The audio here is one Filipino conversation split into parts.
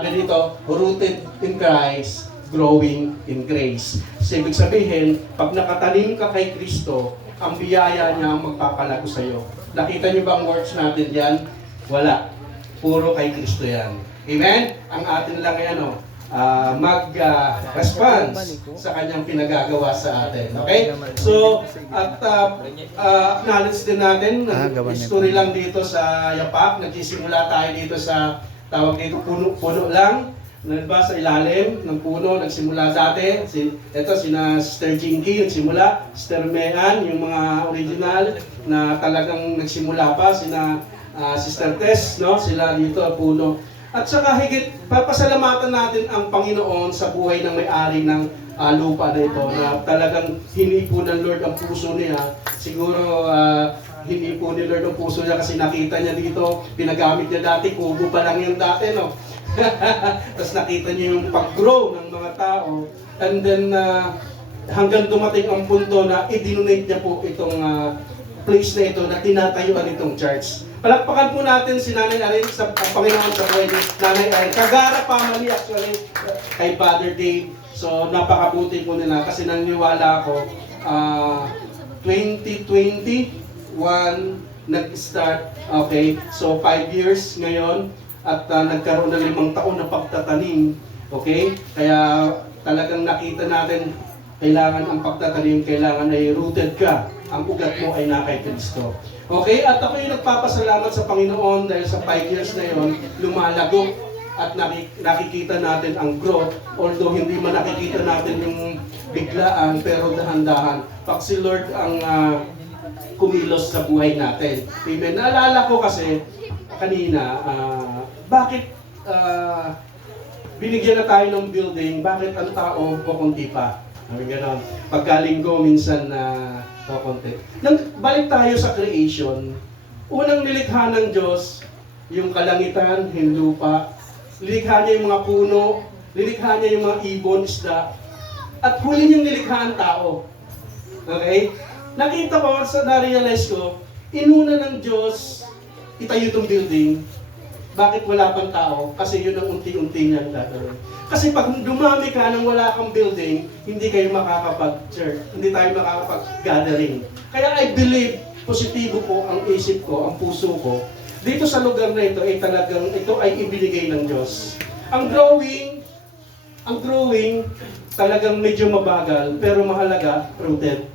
Dito, rooted in Christ, growing in grace. So, ibig sabihin, pag nakatanim ka kay Kristo, ang biyaya niya ang magpapalago sa iyo. Nakita niyo ba ang words natin diyan? Wala. Puro kay Kristo yan. Amen? Ang atin lang ay mag-response sa kanyang pinagagawa sa atin. Okay? So, at acknowledge din natin, history lang dito sa Yapak, nagsisimula tayo dito sa tawag dito puno lang. Ba sa ilalim ng puno, nagsimula dati. Ito, sina Sister Jinky, nagsimula. Sister Mehan, yung mga original na talagang nagsimula pa. Sina Sister Tess, no? Sila dito, puno. At saka higit, papasalamatan natin ang Panginoon sa buhay ng may-ari ng lupa na ito, na talagang hinipo ng Lord ang puso niya. Siguro, hindi po ni Lord ang puso niya kasi nakita niya dito, pinagamit niya dati, kubo pa lang yung dati, no? Tapos nakita niya yung pag-grow ng mga tao. And then, hanggang dumating ang punto na i-donate niya po itong place na ito na tinatayuan itong church. Palakpakan po natin si Nanay Arin sa Panginoon sa buhay ni Nanay Arin. Kagara family actually kay Father Dave. So napakabuti po nila kasi naniniwala ako 2021 nag-start. Okay, so 5 years ngayon at nagkaroon ng 5 taon na pagtatanim. Okay, kaya talagang nakita natin kailangan ang pagtatanim, kailangan ay rooted ka. Ang ugat mo ay na kay Kristo. Okay, at ako yung nagpapasalamat sa Panginoon dahil sa 5 years na yon, lumalago at nakikita natin ang growth. Although hindi man nakikita natin yung biglaan, pero dahan-dahan. Pag si Lord ang kumilos sa buhay natin. Amen. Naalala ko kasi kanina, bakit binigyan na tayo ng building, bakit ang tao kukunti pa? Ganon. Pagkalinggo, minsan kukunti. Nang balik tayo sa creation, unang nilikha ng Diyos, yung kalangitan, yung lupa, nilikha niya yung mga puno, nilikha niya yung mga ibon, isda, at huli niyang nilikha ang tao. Okay? Nakita ko, na-realize ko, inuna ng Diyos, itayo itong building. Bakit wala pang tao? Kasi yun ang unti-unti niyang gagawin. Kasi pag dumami ka nang wala kang building, hindi kayo makakapag-church, hindi tayo makakapag-gathering. Kaya I believe, positibo po ang isip ko, ang puso ko, dito sa lugar na ito ay talagang ito ay ibinigay ng Diyos. Ang growing talagang medyo mabagal, pero mahalaga, rooted.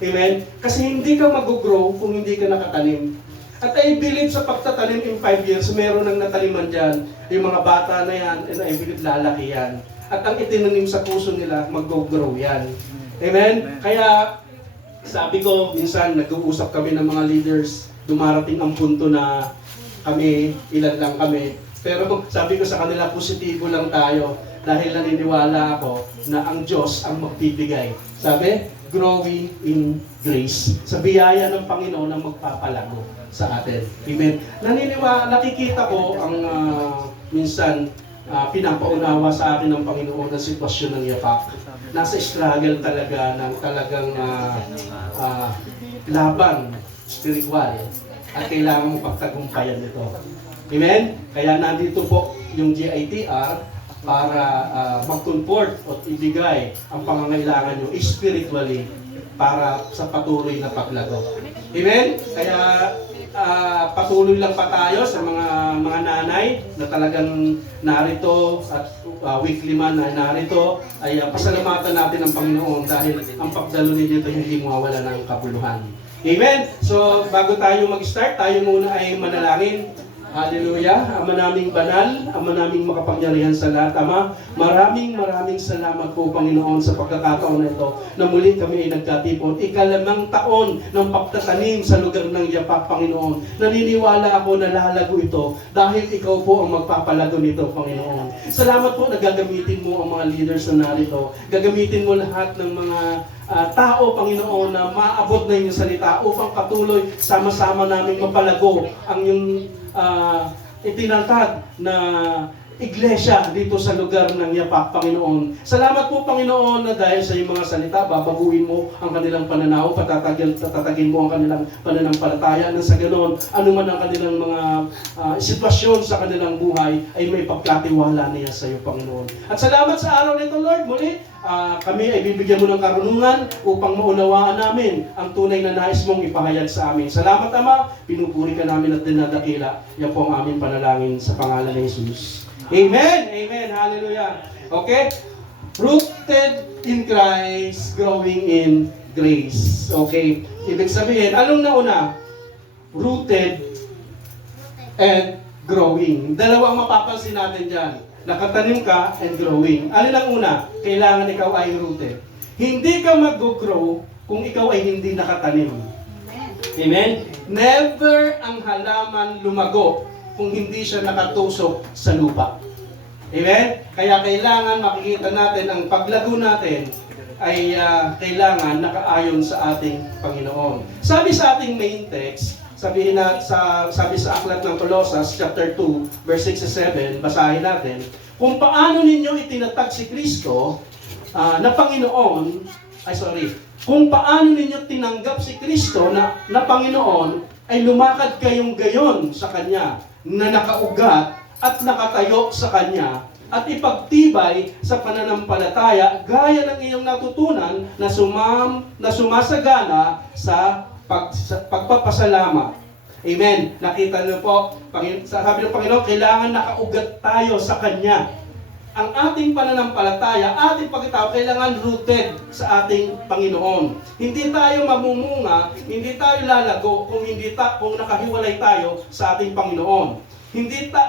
Amen? Kasi hindi ka mag-grow kung hindi ka nakatanim. At I believe sa pagtatanim in 5 years, meron nang nataliman dyan. Yung mga bata na yan, and I believe lalaki yan. At ang itinanim sa puso nila, mag-grow yan. Amen? Kaya, sabi ko, minsan nag-uusap kami ng mga leaders, dumarating ang punto na kami, ilan lang kami. Pero sabi ko sa kanila, positibo lang tayo. Dahil naniniwala ako na ang Diyos ang magbibigay. Sabi, growing in grace. Sa biyaya ng Panginoon na magpapalago sa atin. Amen. Nakikita ko ang minsan pinapaunawa sa akin ng Panginoon ng sitwasyon ng Yapak. Nasa struggle talaga ng talagang laban spiritual at kailangan mong pagtagumpayan ito. Amen? Kaya nandito po yung GITR para mag-comfort o ibigay ang pangangailangan nyo spiritually para sa patuloy na paglago. Amen? Kaya patuloy lang pa tayo sa mga nanay na talagang narito at weekly man na narito ay pasalamatan natin ang Panginoon dahil ang pagdalo nito hindi mawawala ng kabuluhan. Amen? So bago tayo mag-start, tayo muna ay manalangin. Hallelujah! Ama naming banal, Ama naming makapangyarihan sa lahat. Ama, maraming salamat po Panginoon sa pagkakataon na ito na muli kami ay nagkatipon. Ika-5 taon ng pagtatanim sa lugar ng Yapak, Panginoon. Naniniwala ako na lalago ito dahil ikaw po ang magpapalago nito, Panginoon. Salamat po na gagamitin mo ang mga leaders na narito. Gagamitin mo lahat ng mga tao, Panginoon, na maabot na inyong salita upang patuloy sama-sama namin mapalago ang yung itinatag na iglesia dito sa lugar ng Yapak, Panginoon. Salamat po, Panginoon, na dahil sa iyong mga salita, babaguhin mo ang kanilang pananaw, patatagin mo ang kanilang pananampalataya, na sa ganon, anuman ang kanilang mga sitwasyon sa kanilang buhay, ay may pagkatiwala niya sa iyo, Panginoon. At salamat sa araw nito, Lord, muli, kami ay bibigyan mo ng karunungan upang maunawaan namin ang tunay na nais mong ipahayag sa amin. Salamat, Ama, pinupuri ka namin at dinadakila. Yan po ang aming panalangin sa pangalan ni Jesus. Amen! Amen! Hallelujah! Okay? Rooted in Christ, growing in grace. Okay? Ibig sabihin, anong nauna? Rooted and growing. Dalawang mapapansin natin dyan. Nakatanim ka and growing. Alin ang una? Kailangan ikaw ay rooted. Hindi ka mag-grow kung ikaw ay hindi nakatanim. Amen? Never ang halaman lumago kung hindi siya nakatusok sa lupa. Amen? Kaya kailangan makikita natin ang paglago natin ay kailangan nakaayon sa ating Panginoon. Sabi sa ating main text, sabi sa aklat ng Colossus chapter 2 verse 6 to 7, basahin natin, kung paano ninyo itinatag si Kristo na Panginoon, kung paano ninyo tinanggap si Kristo na Panginoon, ay lumakad kayong gayon sa Kanya, na nakaugat at nakatayo sa Kanya, at ipagtibay sa pananampalataya gaya ng iyong natutunan na sumasagana sa pagpapasalamat. Amen. Nakita niyo po, sabi ng Panginoon, kailangan nakaugat tayo sa Kanya. Ang ating pananampalataya, ating pagkatao, kailangan rooted sa ating Panginoon. Hindi tayo mamumunga, hindi tayo lalago kung nakahiwalay tayo sa ating Panginoon.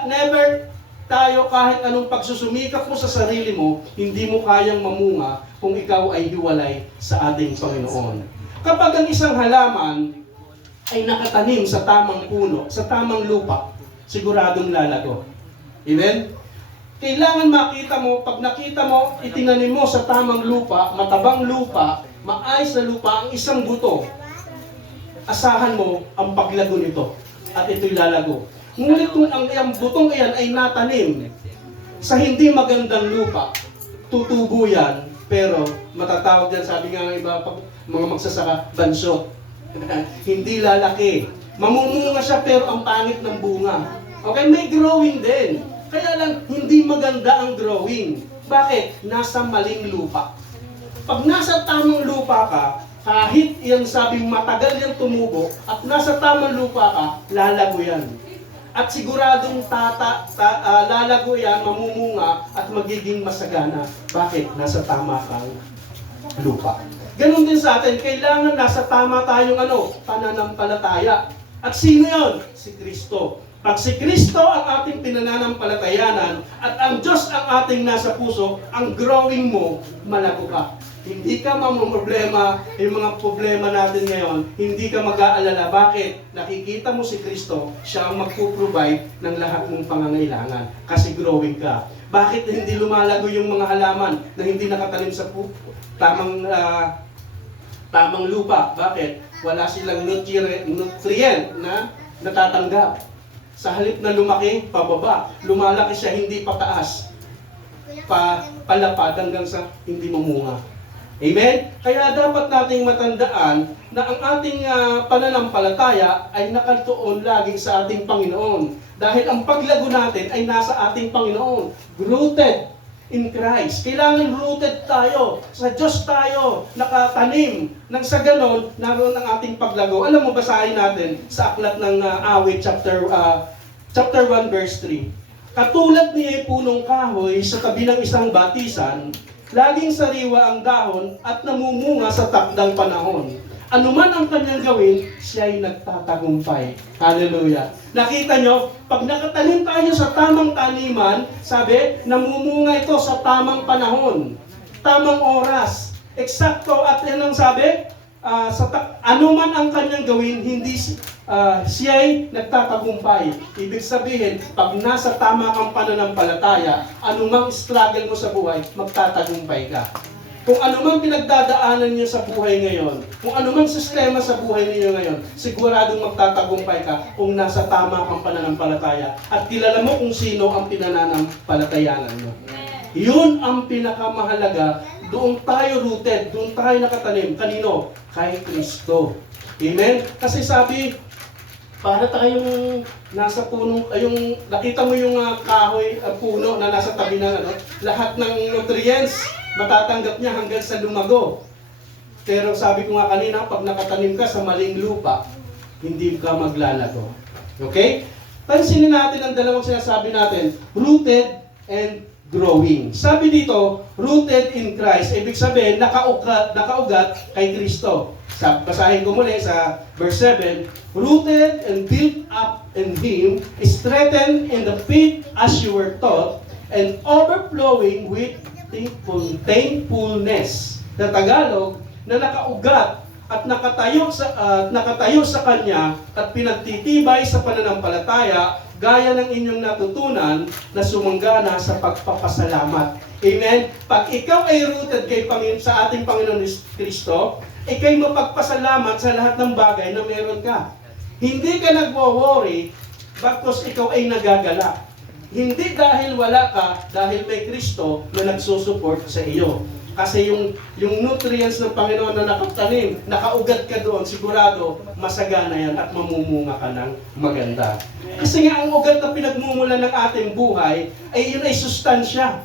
Never tayo kahit anong pagsusumikap mo sa sarili mo, hindi mo kayang mamunga kung ikaw ay hiwalay sa ating Panginoon. Kapag ang isang halaman ay nakatanim sa tamang puno, sa tamang lupa, siguradong lalago. Amen? Kailangan makita mo, pag nakita mo, itinanim mo sa tamang lupa, matabang lupa, maayos na lupa, ang isang buto, asahan mo ang paglago nito at ito'y lalago. Ngunit kung ang butong iyan ay natanim sa hindi magandang lupa, tutubo yan, pero matatawag yan, sabi nga ng iba, mga magsasaka, bansot. Hindi lalaki. Mamumunga siya pero ang pangit ng bunga. Okay, may growing din. Kaya lang, hindi maganda ang growing. Bakit? Nasa maling lupa. Pag nasa tamang lupa ka, kahit yan sabing matagal yan tumubo, at nasa tamang lupa ka, lalago yan. At siguradong lalago yan, mamumunga, at magiging masagana. Bakit? Nasa tama kang lupa. Ganon din sa atin, kailangan nasa tama tayong pananampalataya. At sino yun? Si Kristo. Pag si Kristo ang ating pinananampalatayanan at ang Diyos ang ating nasa puso, ang growing mo, malago ka. Hindi ka mamumroblema, yung mga problema natin ngayon, hindi ka mag-aalala. Bakit? Nakikita mo si Kristo, siya ang magpo-provide ng lahat mong pangangailangan kasi growing ka. Bakit hindi lumalago yung mga halaman na hindi nakatanim sa tamang lupa? Bakit? Wala silang nutrient na natatanggap. Sa halip na lumaki, pababa. Lumalaki siya, hindi pataas. Palapad hanggang sa hindi mamunga. Amen? Kaya dapat nating matandaan na ang ating pananampalataya ay nakatuon laging sa ating Panginoon. Dahil ang paglago natin ay nasa ating Panginoon. Rooted in Christ. Kailangan rooted tayo. Sa Diyos tayo nakatanim. Nang sa ganon, naroon ang ating paglago. Alam mo, basahin natin sa aklat ng Awit, chapter 1, verse 3. Katulad niya ay punong kahoy sa tabi ng isang batisan, laging sariwa ang dahon at namumunga sa takdang panahon. Anuman ang kanyang gawin, siya ay nagtatagumpay. Hallelujah. Nakita nyo, pag nakatanim tayo sa tamang taniman, sabi, namumunga ito sa tamang panahon, tamang oras, eksakto, at yan ang sabi, anuman ang kanyang gawin, hindi siya ay nagtatagumpay. Ibig sabihin, pag nasa tama kang pananampalataya, anumang struggle mo sa buhay, magtatagumpay ka. Kung ano man pinagdadaanan niyo sa buhay ngayon, kung ano man sistema sa buhay niyo ngayon, siguradong magtatagumpay ka kung nasa tama kang pananampalataya at kilala mo kung sino ang pinananampalatayanan mo. Yun ang pinakamahalaga. Doon tayo rooted, doon tayo nakatanim. Kanino? Kay Kristo. Amen? Kasi sabi, para tayong nasa puno, yung nakita mo yung kahoy, puno na nasa tabi ng lahat ng nutrients, matatanggap niya hanggang sa lumago. Pero sabi ko nga kanina, pag nakatanim ka sa maling lupa, hindi ka maglalago. Okay? Pansinin natin ang dalawang sinasabi natin, rooted and growing. Sabi dito, rooted in Christ. Ibig sabihin, nakaugat kay Kristo. Basahin ko muli sa verse 7, rooted and built up in Him, strengthened in the faith as you were taught, and overflowing with thankfulness. Na Tagalog, na nakaugat at nakatayo sa Kanya at pinagtitibay sa pananampalataya gaya ng inyong natutunan na sumanggana sa pagpapasalamat. Amen? Pag ikaw ay rooted kay sa ating Panginoon Kristo, ikay mapagpasalamat sa lahat ng bagay na meron ka. Hindi ka nagwo-worry bakos ikaw ay nagagala. Hindi dahil wala ka, dahil may Kristo na nagsusupport sa iyo. Kasi yung nutrients ng Panginoon na nakatanim, nakaugat ka doon, sigurado masagana yan at mamumunga ka ng maganda. Kasi nga ang ugat na pinagmumula ng ating buhay, ay yun ay sustansya.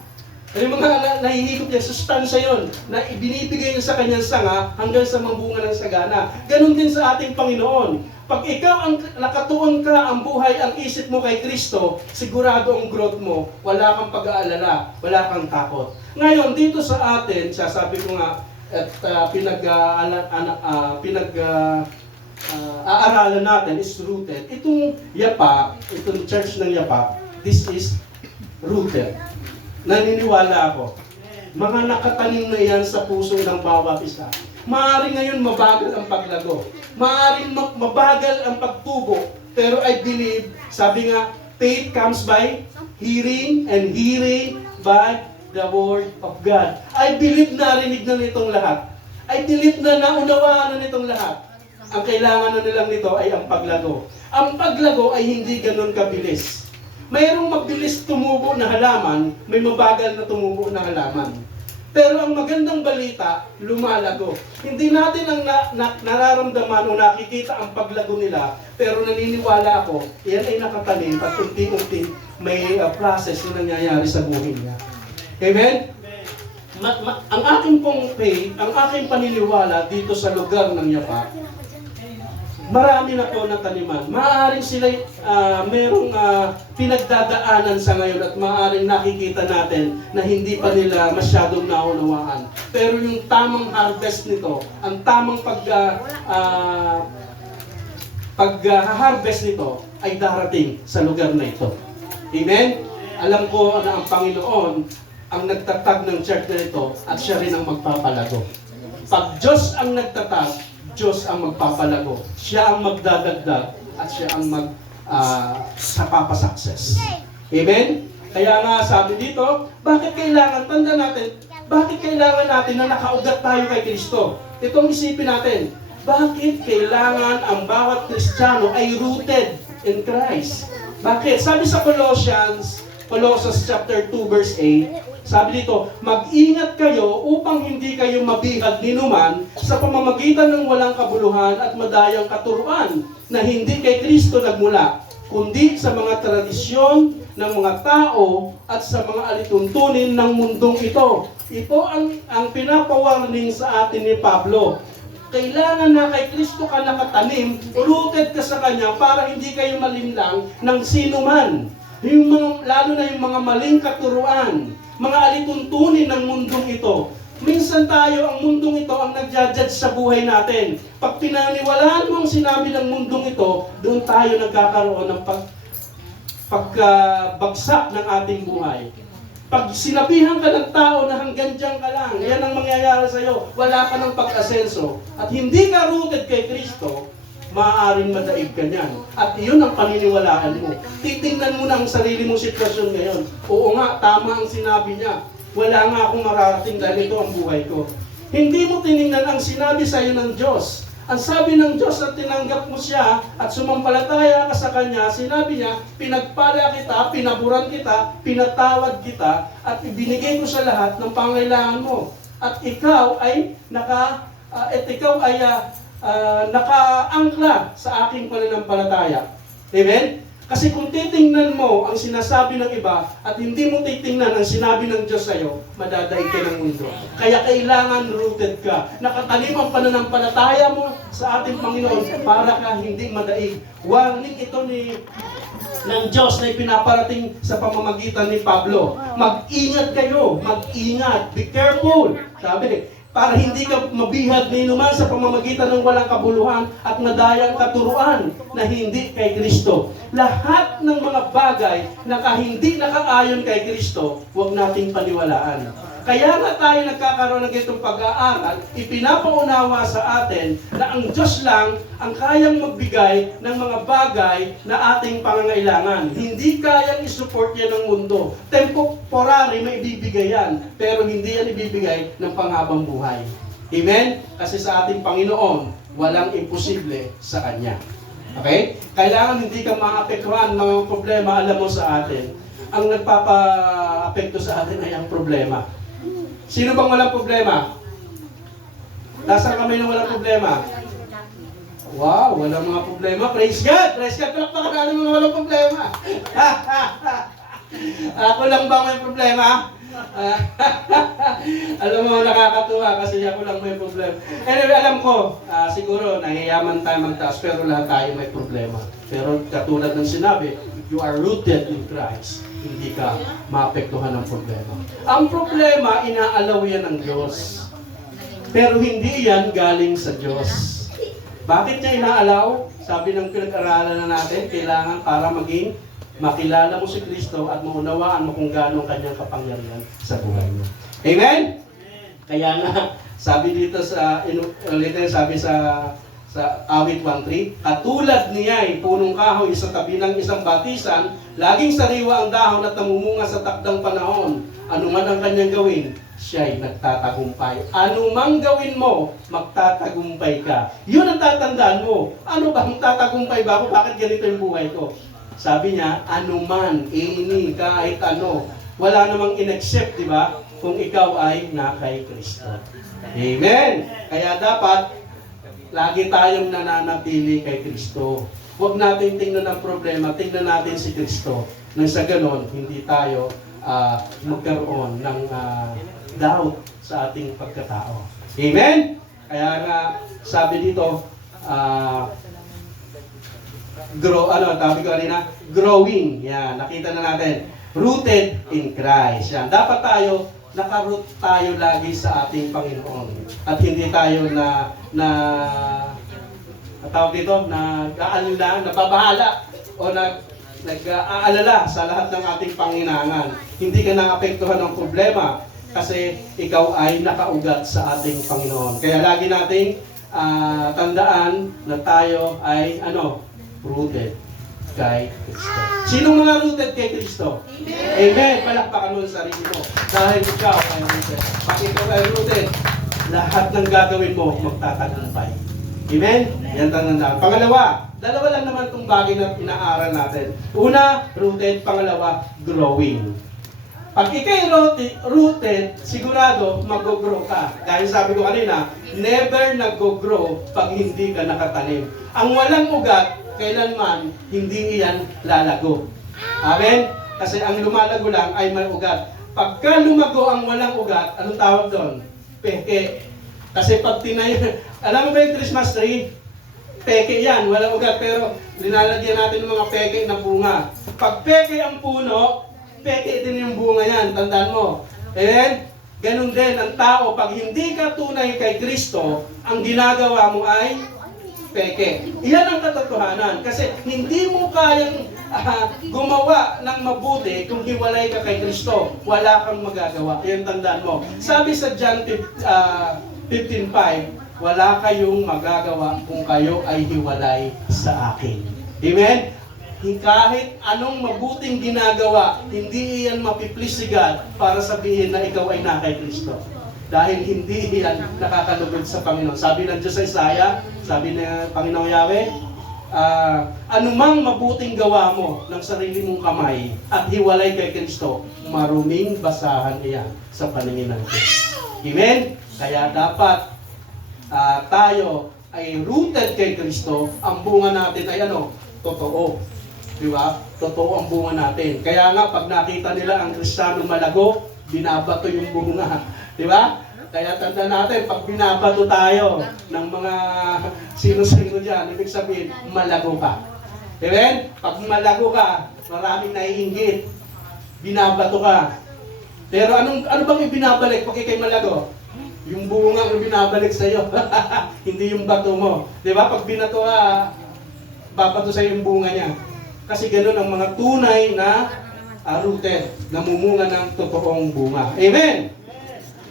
Yung mga nahihigop niya, sustansya yun, na ibinibigay niya sa kanyang sanga hanggang sa mambunga ng sagana. Ganon din sa ating Panginoon. Pag ikaw ang nakatuon ka ang buhay, ang isip mo kay Kristo, sigurado ang growth mo, wala kang pag-aalala, wala kang takot. Ngayon, dito sa atin, sasabi ko nga, at aaralan natin is rooted. Itong Yapak, itong church ng Yapak, this is rooted. Naniniwala ako, mga nakatanim na yan sa puso ng bawat isa. Maaaring ngayon mabagal ang paglago. Maaaring mabagal ang pagtubo. Pero I believe, sabi nga, faith comes by hearing and hearing by the Word of God. I believe narinig na nitong lahat. I believe na naunawaan na nitong lahat. Ang kailangan na nilang nito ay ang paglago. Ang paglago ay hindi ganun kabilis. Mayroong mabilis tumubo na halaman, may mabagal na tumubo na halaman. Pero ang magandang balita, lumalago. Hindi natin ang nararamdaman o nakikita ang paglago nila, pero naniniwala ako, yan ay nakatanim at unti-unti may process na nangyayari sa buhay niya. Amen? Ang aking pong faith, ang aking paniniwala dito sa lugar ng Yapak, marami na po ng taniman. Maaaring sila merong pinagdadaanan sa ngayon at maaaring nakikita natin na hindi pa nila masyadong naunawaan. Pero yung tamang harvest nito, ang tamang pag-harvest nito ay darating sa lugar na ito. Amen? Alam ko na ang Panginoon ang nagtatag ng church na ito at siya rin ang magpapalago. Pag Diyos ang nagtatag, Diyos ang magpapalago. Siya ang magdadagdag at siya ang papasuccess. Amen? Kaya nga sabi dito, bakit kailangan, tanda natin, bakit kailangan natin na nakaugat tayo kay Kristo? Itong isipin natin, bakit kailangan ang bawat Kristiyano ay rooted in Christ? Bakit? Sabi sa Colossians chapter 2 verse 8, sabi dito, mag-ingat kayo upang hindi kayo mabihag ninuman sa pamamagitan ng walang kabuluhan at madayang katuruan na hindi kay Kristo nagmula, kundi sa mga tradisyon ng mga tao at sa mga alituntunin ng mundong ito. Ito ang pinapawarning sa atin ni Pablo. Kailangan na kay Kristo ka nakatanim, rooted ka sa Kanya para hindi kayo malinlang ng sino man. Lalo na yung mga maling katuruan, mga alituntunin ng mundong ito. Minsan tayo, ang mundong ito ang nagja-judge sa buhay natin. Pag pinaniwalaan mo ang sinabi ng mundong ito, doon tayo nagkakaroon ng pagbagsak ng ating buhay. Pag sinabihan ka ng tao na hanggang dyan ka lang, yan ang mangyayari sa iyo, wala ka ng pag-asenso, at hindi ka rooted kay Kristo, maaaring madaig ka niyan. At iyon ang paniniwalaan mo. Titingnan mo na ang sarili mong sitwasyon ngayon. Oo nga, tama ang sinabi niya. wala nga akong mararating dahil ito ang buhay ko. Hindi mo tiningnan ang sinabi sa iyo ng Diyos. Ang sabi ng Diyos na tinanggap mo siya at sumampalataya ka sa Kanya, sinabi niya, pinagpala kita, pinaburan kita, pinatawad kita, at ibinigay ko sa lahat ng pangailangan mo. At ikaw ay nakaangkla sa aking pananampalataya. Amen? Kasi kung titingnan mo ang sinasabi ng iba at hindi mo titingnan ang sinabi ng Diyos sa iyo, madadaig ka ng mundo. Kaya kailangan rooted ka. Nakatanim ang pananampalataya mo sa ating Panginoon para ka hindi madaig. Warning ito ng Diyos na ipinaparating sa pamamagitan ni Pablo. Mag-ingat kayo, mag-ingat, be careful. Sabi, para hindi ka mabihag ni inuman sa pamamagitan ng walang kabuluhan at nadayang katuruan na hindi kay Kristo. Lahat ng mga bagay na hindi nakaayon kay Kristo, huwag nating paniwalaan. Kaya nga tayo nagkakaroon ng itong pag-aaral, ipinapaunawa sa atin na ang Diyos lang ang kayang magbigay ng mga bagay na ating pangangailangan. Hindi kayang isupport yan ng mundo. Temporary may ibibigay yan, pero hindi yan ibibigay ng panghabang buhay. Amen? Kasi sa ating Panginoon, walang imposible sa Kanya. Okay? Kailangan hindi ka maapektuhan ng mga problema, alam mo sa atin. Ang nagpapa-apekto sa atin ay ang problema. Sino bang walang problema? Nasaan kami ng walang problema? Wow, walang mga problema. Praise God! Praise God! Palakpakan natin mga walang problema. Ako lang ba may problema? Alam mo, nakakatuwa kasi ako lang may problema. Anyway, alam ko, siguro nahiyaman tayo magtaas, pero lahat tayo may problema. Pero katulad ng sinabi, if you are rooted in Christ, hindi ka maapektuhan ng problema. Ang problema, inaalaw yan ng Diyos. Pero hindi yan galing sa Diyos. Bakit niya inaalaw? Sabi ng pinag-aralan na natin, kailangan para maging makilala mo si Kristo at maunawaan mo kung gaano ang kanyang kapangyarihan sa buhay mo. Amen? Kaya nga, sabi dito sa, sabi sa awit 1:3, katulad niya ay punong kahoy sa tabi ng isang batisan, laging sariwa ang dahon at namumunga sa takdang panahon. Ano man ang kanyang gawin, siya'y nagtatagumpay. Ano mang gawin mo, magtatagumpay ka. Yun ang tatandaan mo. Ano ba, magtatagumpay ba ako? Bakit ganito yung buhay ko? Sabi niya, ano man, ini, kahit ano. Wala namang in-accept, di ba? Kung ikaw ay na kay Kristo. Amen! Kaya dapat, lagi tayong nananatili kay Kristo. Huwag natin tingnan ang problema, tingnan natin si Kristo. Nang sa ganon, hindi tayo magkaroon ng doubt sa ating pagkatao. Amen? Kaya nga, sabi dito, sabi ko kanina, growing. Yan, nakita na natin. Rooted in Christ. Yan, dapat tayo, nakaroot tayo lagi sa ating Panginoon. At hindi tayo tawag dito, nag-aalala, nababahala, o nag-aalala sa lahat ng ating panginangan. Hindi ka naapektuhan ng problema kasi ikaw ay nakaugat sa ating Panginoon. Kaya lagi nating tandaan na tayo ay rooted kay Kristo. Sinong mga rooted kay Kristo? Amen! Amen! Palakpakan mo sa sarili mo. Dahil ikaw ay rooted. Pag ikaw ay rooted, lahat ng gagawin mo magtatagumpay. Amen? Yan tandaan. Pangalawa, dalawa lang naman itong bagay na inaaral natin. Una, rooted. Pangalawa, growing. Pag ikay rooted, sigurado mag-grow ka. Dahil sabi ko kanina, never nag-grow pag hindi ka nakatanim. Ang walang ugat, kailanman hindi iyan lalago. Amen? Kasi ang lumalago lang ay may ugat. Pagka lumago ang walang ugat, anong tawag doon? Peke. Kasi pag alam mo ba yung Christmas tree? Peke yan, walang ugat. Pero linalagyan natin ng mga peke na bunga. Pag peke ang puno, peke din yung bunga yan. Tandaan mo. Amen? Ganun din ang tao. Pag hindi ka tunay kay Kristo, ang ginagawa mo ay peke. Iyan ang katotohanan. Kasi hindi mo kayang gumawa ng mabuti kung hiwalay ka kay Kristo. Wala kang magagawa. Iyan tandaan mo. Sabi sa John 15:5, wala kayong magagawa kung kayo ay hiwalay sa akin. Amen? kahit anong mabuting ginagawa, hindi iyan mapiplease si God para sabihin na ikaw ay na kay Kristo. Dahil hindi iyan nakakalugod sa Panginoon. Sabi ng Diyos sa Isaiah, sabi ng Panginoong Yahweh, anumang mabuting gawa mo ng sarili mong kamay at hiwalay kay Kristo, maruming basahan iyan sa paningin ng Diyos. Amen? Kaya dapat tayo ay rooted kay Kristo. Ang bunga natin ay ano? Totoo. Di ba? Totoo ang bunga natin. Kaya nga, pag nakita nila ang Kristiyano malago, binabato yung bunga. Di ba? Kaya tanda natin, pag binabato tayo ng mga sino-sino dyan, ibig sabihin, malago ka. Amen? Pag malago ka, maraming naiinggit. Binabato ka. Pero ano bang ibinabalik pag ikay malago? Yung bunga ang binabalik sa iyo. Hindi yung bato mo. Di ba? Pag binato ka, babato sa iyo yung bunga niya. Kasi ganoon ang mga tunay na rooted, namumunga ng totoong bunga. Amen?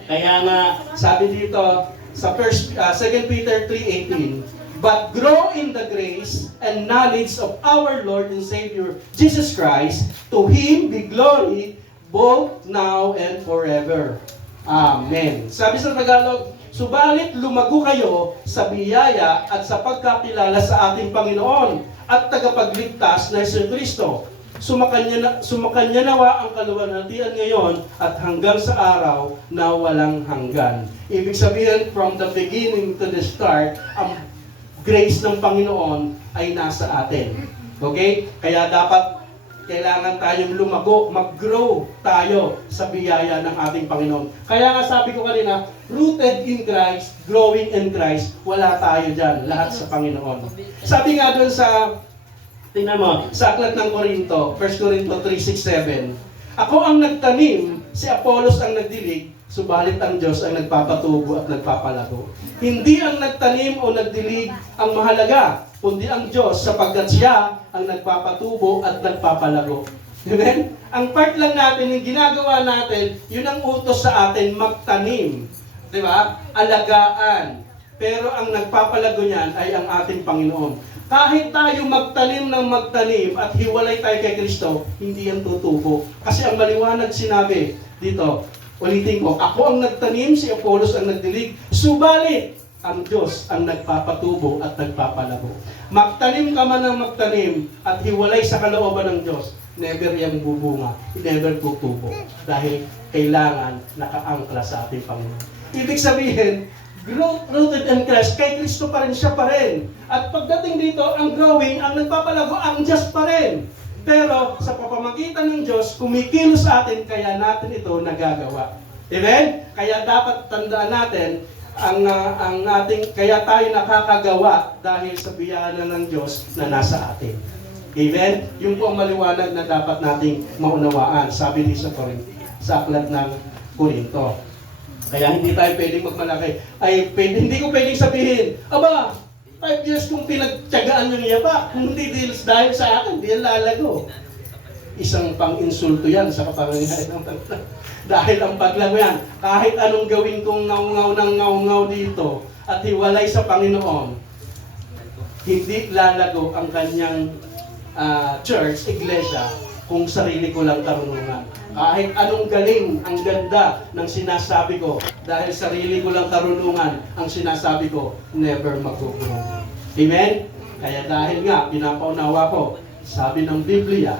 Kaya nga, sabi dito sa 2 Peter 3:18, but grow in the grace and knowledge of our Lord and Savior Jesus Christ, to Him be glory both now and forever. Amen. Sabi sa Tagalog, subalit lumago kayo sa biyaya at sa pagkakilala sa ating Panginoon at tagapagligtas na Hesus Kristo. Sumakanya nawa ang kaluwalhatian ngayon at hanggang sa araw na walang hanggan. Ibig sabihin, from the beginning to the start, ang grace ng Panginoon ay nasa atin. Okay? Kaya dapat kailangan tayong lumago, mag-grow tayo sa biyaya ng ating Panginoon. Kaya nga sabi ko kanina, rooted in Christ, growing in Christ, wala tayo dyan, lahat sa Panginoon. Sabi nga doon sa tingnan mo, sa aklat ng Korinto, 1 Corinto 3:6-7. Ako ang nagtanim, si Apollos ang nagdilig, subalit ang Diyos ang nagpapatubo at nagpapalago. Hindi ang nagtanim o nagdilig ang mahalaga, kundi ang Diyos, sapagkat siya ang nagpapatubo at nagpapalago. Amen? Ang part lang natin, yung ginagawa natin, yun ang utos sa atin, magtanim. Di ba? Alagaan. Pero ang nagpapalago niyan ay ang ating Panginoon. Kahit tayo magtanim ng magtanim at hiwalay tayo kay Kristo, hindi yan tutubo. Kasi ang maliwanag sinabi dito, ulitin ko, ako ang nagtanim, si Apollos ang nagdilig, subalit ang Diyos ang nagpapatubo at nagpapalago. Magtanim ka man ng magtanim at hiwalay sa kalooban ng Diyos, never yang bubunga, never tutubo. Dahil kailangan nakaangkla sa ating Panginoon. Ibig sabihin, rooted in Christ, kay Kristo pa rin, siya pa rin. At pagdating dito, ang growing, ang nagpapalago, ang Diyos pa rin. Pero sa pamamagitan ng Diyos, kumikilos sa atin, kaya natin ito nagagawa. Amen? Kaya dapat tandaan natin, ang ating, kaya tayo nakakagawa dahil sa biyaya ng Diyos na nasa atin. Amen? Yung po ang maliwanag na dapat nating maunawaan. Sabi ni sa Korinto, sa aklat ng Korinto. Kaya hindi tayo pwedeng magmalaki. Hindi ko pwedeng sabihin, aba, 5 years kong pinagtyagaan yung yapa, kung hindi dahil sa akin, di lalago. Isang pang-insulto yan sa kapangyarihan ng Panginoon. Dahil ang paglago yan, kahit anong gawin kong ngaw-ngaw ng ngaw-ngaw dito, at hiwalay sa Panginoon, hindi lalago ang kanyang church, iglesia, kung sarili ko lang karunungan. Kahit anong galing, ang ganda ng sinasabi ko, dahil sarili ko lang karunungan, ang sinasabi ko, never mag-grow. Amen? Kaya dahil nga, pinapaunawa ko, sabi ng Biblia,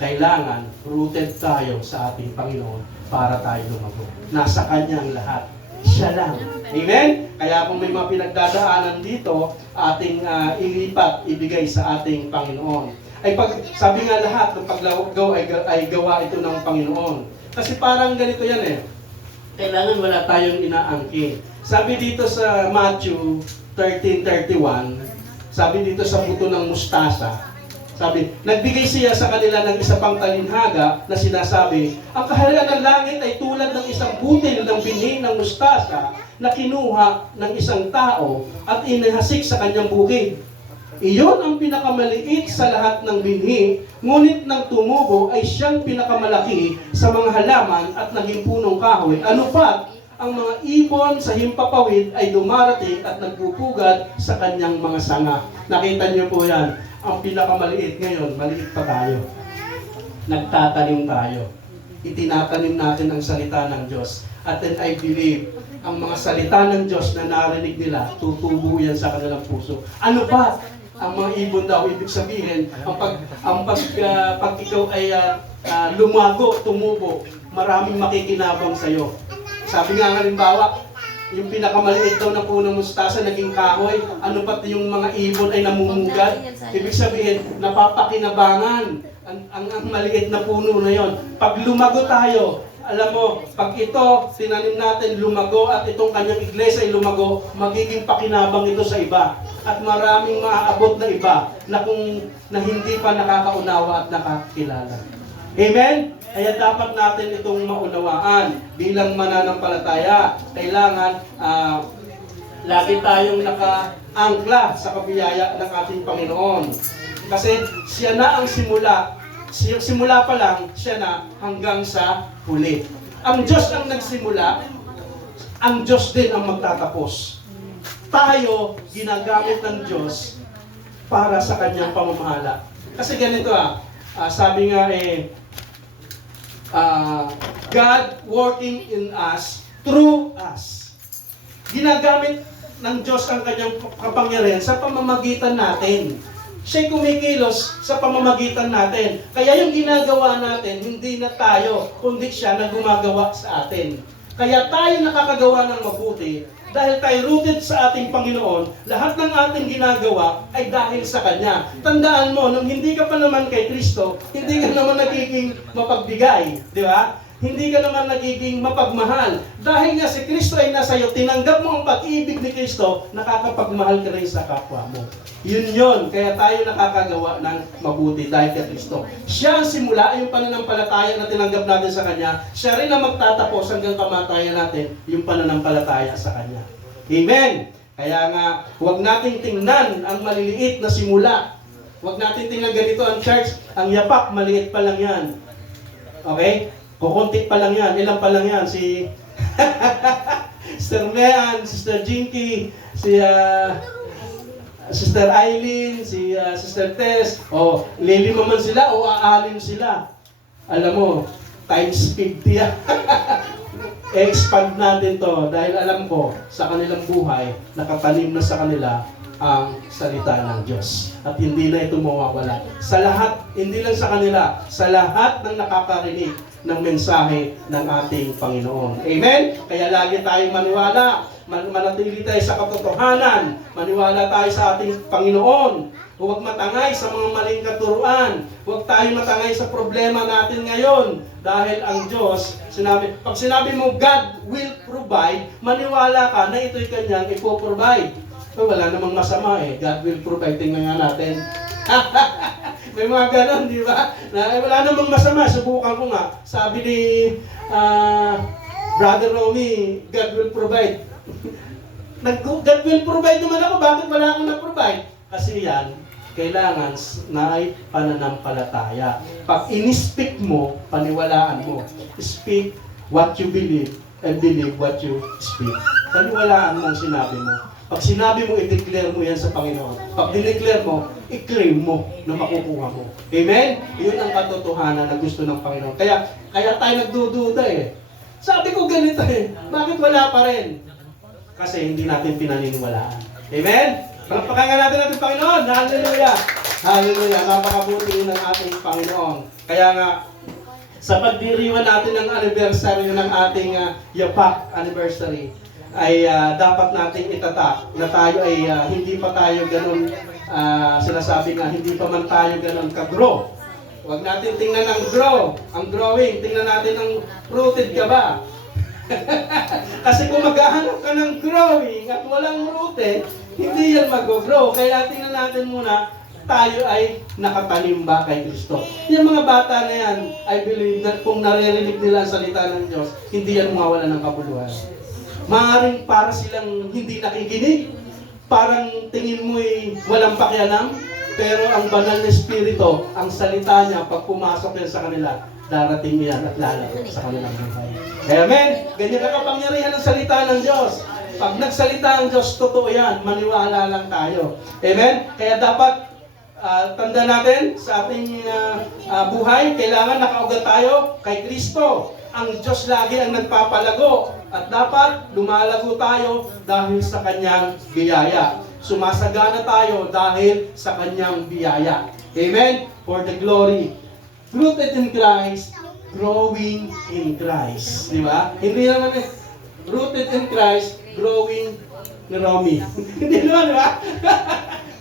kailangan rooted tayo sa ating Panginoon para tayo lumago. Nasa Kanya ang lahat. Siya lang. Amen? Kaya kung may mga pinagdadaanan dito, ating ilipat, ibigay sa ating Panginoon. Sabi nga lahat ng paglago ay gawa ito ng Panginoon. Kasi parang ganito yan eh. Kailangan wala tayong inaangkin. Sabi dito sa Matthew 13:31, sabi dito sa buto ng mustasa, sabi, nagbigay siya sa kanila ng isa pang talinhaga na sinasabi, ang kaharian ng langit ay tulad ng isang butil ng binhi ng mustasa na kinuha ng isang tao at inihasik sa kanyang bukid. Iyon ang pinakamaliit sa lahat ng binhi, ngunit nang tumubo ay siyang pinakamalaki sa mga halaman at naging punong kahoy. Ano pat, ang mga ibon sa himpapawid ay dumarating at nagpupugad sa kanyang mga sanga. Nakita niyo po yan. ang pinakamaliit ngayon, maliit pa tayo. Nagtatanim tayo. Itinatanim natin ang salita ng Diyos. At then I believe, ang mga salita ng Diyos na narinig nila, tutubo yan sa kanilang puso. Ano ba? Ang mga ibon daw, ibig sabihin, pag ikaw ay lumago, tumubo, maraming makikinabang sa'yo. Sabi nga halimbawa, yung pinakamaliit daw na punong mustasa, naging kahoy, ano pati yung mga ibon ay namumugad. Ibig sabihin, napapakinabangan ang maliit na puno na yon. Pag lumago tayo, alam mo, pag ito, tinanim natin, lumago, at itong kanyang iglesia ay lumago, magiging pakinabang ito sa iba. At maraming maaabot na iba na hindi pa nakakaunawa at nakakilala. Amen? Kaya dapat natin itong maunawaan bilang mananampalataya. Kailangan lagi tayong nakaangkla sa kabiyaya ng ating Panginoon. Kasi siya na ang simula pa lang, siya na hanggang sa huli. Ang Diyos ang nagsimula, ang Diyos din ang magtatapos. Tayo, ginagamit ng Diyos para sa kanyang pamamahala. Kasi ganito sabi nga God working in us, through us. Ginagamit ng Diyos ang kanyang kapangyarihan sa pamamagitan natin. Siya'y kumikilos sa pamamagitan natin. Kaya yung ginagawa natin, hindi na tayo, kundi siya na gumagawa sa atin. Kaya tayo nakakagawa ng mabuti, dahil tayo rooted sa ating Panginoon, lahat ng ating ginagawa ay dahil sa Kanya. Tandaan mo, nung hindi ka pa naman kay Kristo, hindi ka naman nagiging mapagbigay. Di ba? Hindi ka naman nagiging mapagmahal. Dahil nga si Kristo ay nasa iyo, tinanggap mo ang pag-ibig ni Kristo, nakakapagmahal ka rin sa kapwa mo. Yun. Kaya tayo nakakagawa ng mabuti dahil kay Kristo. Siya ang simula, yung pananampalataya na tinanggap natin sa Kanya. Siya rin ang magtatapos hanggang kamatayan natin, yung pananampalataya sa Kanya. Amen! Kaya nga, huwag nating tingnan ang maliliit na simula. Huwag nating tingnan ganito ang church. Ang yapak, maliit pa lang yan. Okay? Kukunti pa lang yan. Ilan pa lang yan? Si Sister Mean, Sister Jinky, si Sister Eileen, si Sister Tess. Lilima man sila o aalin sila. Alam mo, times 50 yan. Expand natin to dahil alam ko sa kanilang buhay, nakatanim na sa kanila ang salita ng Diyos. At hindi na ito mawawala. Sa lahat, hindi lang sa kanila, sa lahat ng nakakarinig ng mensahe ng ating Panginoon. Amen? Kaya lagi tayong maniwala, manatili tayo sa katotohanan, maniwala tayo sa ating Panginoon. Huwag matangay sa mga maling katuruan. Huwag tayo matangay sa problema natin ngayon. Dahil ang Diyos, pag sinabi mo God will provide, maniwala ka na ito'y Kanyang ipoprovide. Wala namang masama God will provide. Tingnan nga natin. May mga ganon, di ba? Wala namang masama. Subukan ko nga. Sabi ni Brother Romy, God will provide. God will provide naman ako. Bakit wala akong na-provide? Kasi yan, kailangan na ay pananampalataya. Pag in-speak mo, paniwalaan mo. Speak what you believe and believe what you speak. Paniwalaan mo ang sinabi mo. Pag sinabi mo, i-declare mo yan sa Panginoon. Pag dineclare mo, i-claim mo na makukuha mo. Amen? Yun ang katotohanan na gusto ng Panginoon. Kaya tayo nagdududa Sabi ko ganito bakit wala pa rin? Kasi hindi natin pinaniniwalaan. Amen? Palakpakan natin natin Panginoon. Hallelujah! Hallelujah! Napakabuti ng ating Panginoon. Kaya nga, sa pagdiriwan natin ng anniversary ng ating Yapak anniversary, ay dapat nating itatak na tayo ay hindi pa tayo ganun, sinasabi nga, hindi pa man tayo ganun ka-grow. Huwag natin tingnan ang grow, ang growing. Tingnan natin ang rooted ka ba? Kasi kung maghahanap ka ng growing at walang rooted, hindi yan mag-grow. Kaya tingnan natin muna, tayo ay nakatanim ba kay Kristo. Yung mga bata na yan, I believe na kung naririnig nila ang salita ng Diyos, hindi yan mawawala ng kabuluhan. Maaaring para silang hindi nakikinig, parang tingin mo'y walang pakialam, pero ang banal na espiritu, ang salita niya, pag pumasok yan sa kanila, darating yan at lalaro sa kanilang buhay. Amen? Ganyan ka kapangyarihan ng salita ng Diyos. Pag nagsalita ang Diyos, totoo yan, maniwala lang tayo. Amen? Kaya dapat tanda natin sa ating buhay, kailangan nakaugat tayo kay Kristo. Ang Diyos lagi ang nagpapalago at dapat lumalago tayo dahil sa Kanyang biyaya. Sumasagana tayo dahil sa Kanyang biyaya. Amen? For the glory. Rooted in Christ, growing in Christ. Di ba? Hindi naman rooted in Christ, growing ni Romy. Hindi naman, di ba?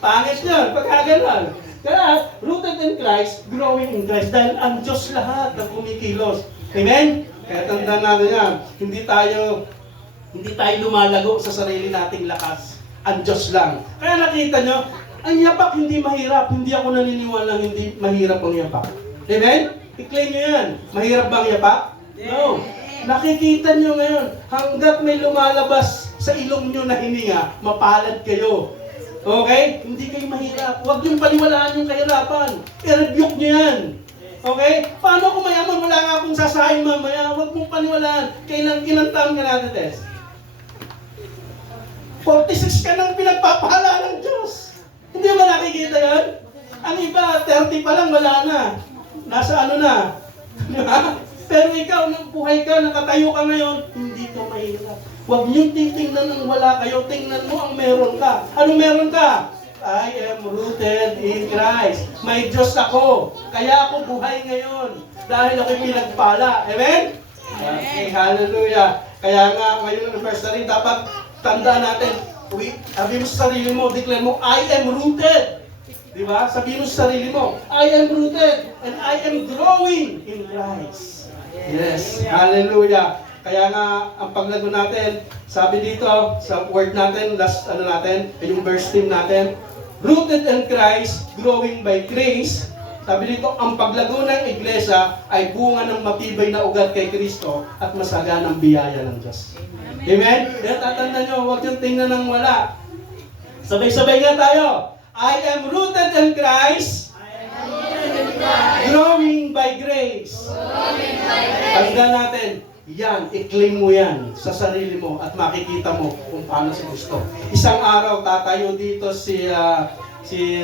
Pangit yun, pagka gano'n. Kaya, rooted in Christ, growing in Christ. Dahil ang Diyos lahat ang kumikilos. Amen? Kaya tandaan natin yan. Hindi tayo lumalago sa sarili nating lakas. Ang Diyos lang. Kaya nakita nyo, ang yapak hindi mahirap. Hindi ako naniniwala hindi mahirap ang yapak. Amen? I-claim nyo yan. Mahirap bang yapak? No. Nakikita nyo ngayon, hanggat may lumalabas sa ilong nyo na hininga, mapalad kayo. Okay? Hindi kayo mahirap. Huwag yung paniwalaan yung kahirapan. I-rebuke nyo yan. Okay? Paano kung mayaman? Wala nga akong sasahin mamaya. Huwag mong paniwalaan. Ilang taon ka natin, Tess? 46 ka nang pinagpapahala ng Diyos. Hindi mo nakikita yan? Ang iba, 30 pa lang, wala na. Nasa ano na. Pero ikaw, nang buhay ka, nakatayo ka ngayon, hindi ka mahirap. Huwag niyong titingnan ng wala kayo, tingnan mo ang meron ka. Anong meron ka? I am rooted in Christ. May Diyos ako. Kaya ako buhay ngayon. Dahil ako'y pinagpala. Amen? Okay, hallelujah. Kaya nga, ngayong anniversary, dapat tandaan natin, sabi mo sa sarili mo, declare mo, I am rooted. Diba? Sabi mo sa sarili mo, I am rooted and I am growing in Christ. Yes, hallelujah. Kaya nga, ang paglago natin, sabi dito, sa word natin, last yung verse team natin, rooted in Christ, growing by grace. Sabi dito, ang paglago ng iglesia ay bunga ng matibay na ugat kay Kristo at masaganang biyaya ng Diyos. Amen? Kaya tatanda nyo, huwag yung tingnan ng wala. Sabay-sabay nga tayo. I am rooted in Christ, growing by grace. Tanda natin, yan, i-claim mo yan sa sarili mo at makikita mo kung paano si Kristo. Isang araw, tatayo dito si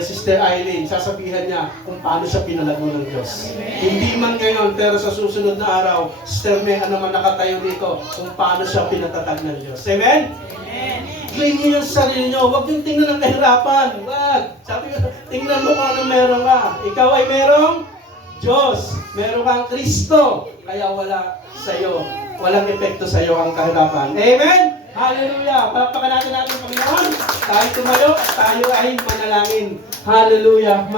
Sister Eileen, sasabihan niya kung paano siya pinalago ng Diyos. Hindi man ngayon, pero sa susunod na araw, Sister May, naman nakatayo dito kung paano siya pinatatag ng Diyos. Amen? Amen. Claim niyo yung sarili niyo. Huwag yung tingnan ng kahirapan. Wag. Sabi ko, tingnan mo kung ano meron ka. Ikaw ay merong Diyos. Meron kang Kristo. Kaya wala sa'yo. Walang epekto sa'yo ang kahirapan. Amen? Hallelujah! Palakpakan natin Panginoon. Tayo tumayo, tayo ay manalangin. Hallelujah!